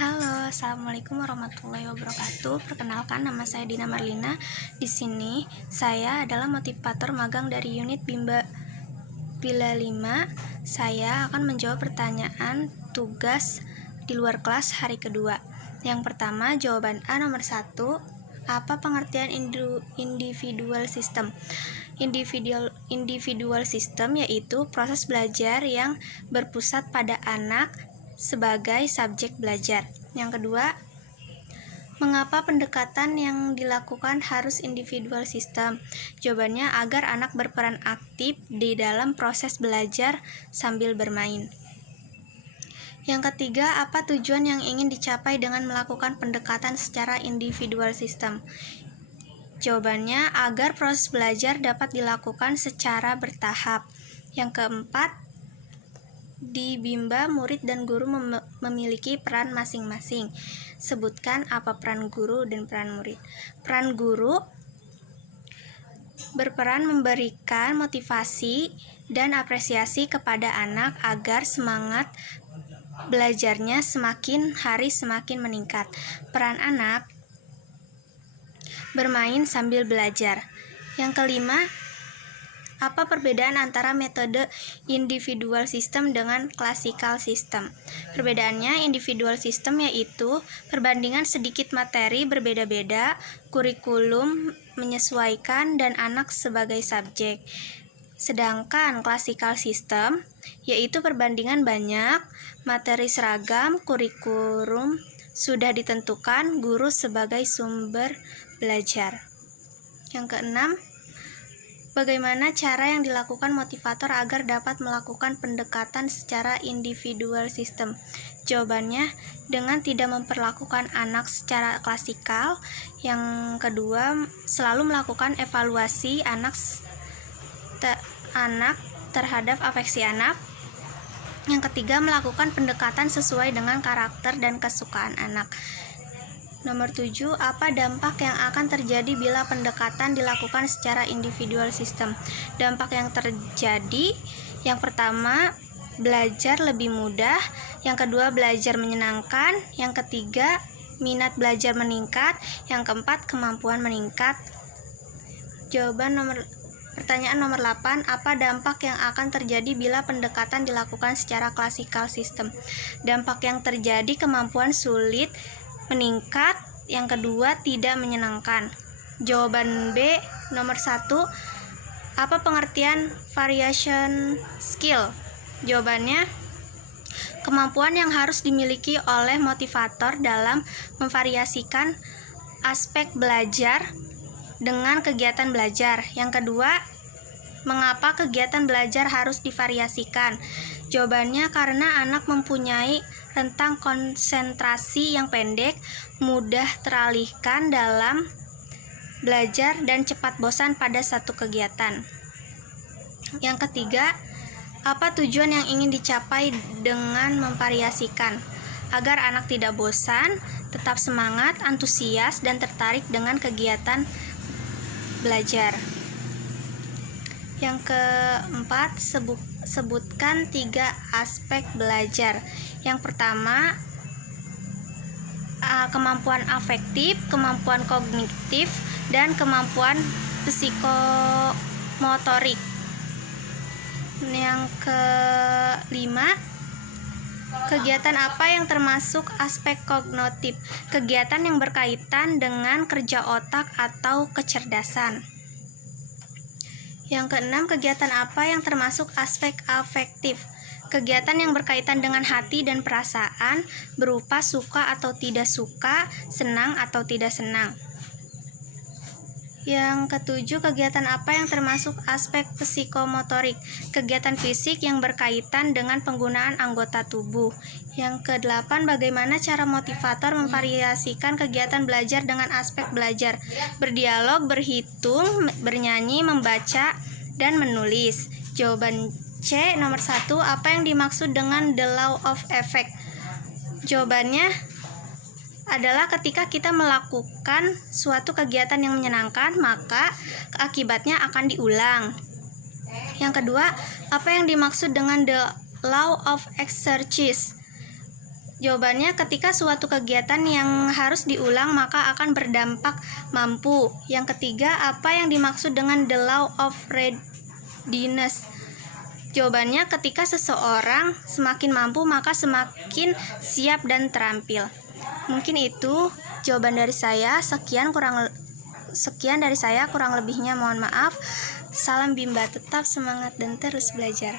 Halo, assalamualaikum warahmatullahi wabarakatuh. Perkenalkan, nama saya Dina Marlina. Di sini saya adalah motivator magang dari unit Bimba Pila 5. Saya akan menjawab pertanyaan tugas di luar kelas hari kedua. Yang pertama, jawaban A nomor 1. Apa pengertian individual system? Individual system yaitu proses belajar yang berpusat pada anak sebagai subjek belajar. Yang kedua, mengapa pendekatan yang dilakukan harus individual system? Jawabannya agar anak berperan aktif di dalam proses belajar sambil bermain. Yang ketiga, apa tujuan yang ingin dicapai dengan melakukan pendekatan secara individual system? Jawabannya agar proses belajar dapat dilakukan secara bertahap. Yang keempat, di Bimba, murid dan guru memiliki peran masing-masing. Sebutkan apa peran guru dan peran murid. Peran guru berperan memberikan motivasi dan apresiasi kepada anak agar semangat belajarnya semakin hari semakin meningkat. Peran anak bermain sambil belajar. Yang kelima, apa perbedaan antara metode individual system dengan classical system? Perbedaannya, individual system yaitu perbandingan sedikit materi berbeda-beda, kurikulum menyesuaikan, dan anak sebagai subjek. Sedangkan classical system yaitu perbandingan banyak, materi seragam, kurikulum sudah ditentukan, guru sebagai sumber belajar. Yang keenam, bagaimana cara yang dilakukan motivator agar dapat melakukan pendekatan secara individual system? Jawabannya, dengan tidak memperlakukan anak secara klasikal. Yang kedua, selalu melakukan evaluasi anak terhadap afeksi anak. Yang ketiga, melakukan pendekatan sesuai dengan karakter dan kesukaan anak. Nomor 7, apa dampak yang akan terjadi bila pendekatan dilakukan secara individual system? Dampak yang terjadi, yang pertama, belajar lebih mudah. Yang kedua, belajar menyenangkan. Yang ketiga, minat belajar meningkat. Yang keempat, kemampuan meningkat. Pertanyaan nomor 8, apa dampak yang akan terjadi bila pendekatan dilakukan secara classical system? Dampak yang terjadi, kemampuan sulit meningkat. Yang kedua, tidak menyenangkan. Jawaban B nomor 1, apa pengertian variation skill? Jawabannya, kemampuan yang harus dimiliki oleh motivator dalam memvariasikan aspek belajar dengan kegiatan belajar. Yang kedua, mengapa kegiatan belajar harus divariasikan? Jawabannya, karena anak mempunyai rentang konsentrasi yang pendek, mudah teralihkan dalam belajar, dan cepat bosan pada satu kegiatan. Yang ketiga, apa tujuan yang ingin dicapai dengan memvariasikan? Agar anak tidak bosan, tetap semangat, antusias, dan tertarik dengan kegiatan belajar. Yang keempat, sebutkan 3 aspek belajar. Yang pertama, kemampuan afektif, kemampuan kognitif, dan kemampuan psikomotorik. Yang kelima, kegiatan apa yang termasuk aspek kognitif? Kegiatan yang berkaitan dengan kerja otak atau kecerdasan. Yang keenam, kegiatan apa yang termasuk aspek afektif? Kegiatan yang berkaitan dengan hati dan perasaan, berupa suka atau tidak suka, senang atau tidak senang. Yang ketujuh, kegiatan apa yang termasuk aspek psikomotorik? Kegiatan fisik yang berkaitan dengan penggunaan anggota tubuh. Yang kedelapan, bagaimana cara motivator memvariasikan kegiatan belajar dengan aspek belajar? Berdialog, berhitung, bernyanyi, membaca, dan menulis. Jawaban C nomor 1, apa yang dimaksud dengan the law of effect? Jawabannya adalah ketika kita melakukan suatu kegiatan yang menyenangkan, maka akibatnya akan diulang. Yang kedua, apa yang dimaksud dengan the law of exercise? Jawabannya, ketika suatu kegiatan yang harus diulang maka akan berdampak mampu. Yang ketiga, apa yang dimaksud dengan the law of readiness? Jawabannya, ketika seseorang semakin mampu maka semakin siap dan terampil. Mungkin itu jawaban dari saya. Sekian dari saya, kurang lebihnya mohon maaf. Salam Bimba, tetap semangat dan terus belajar.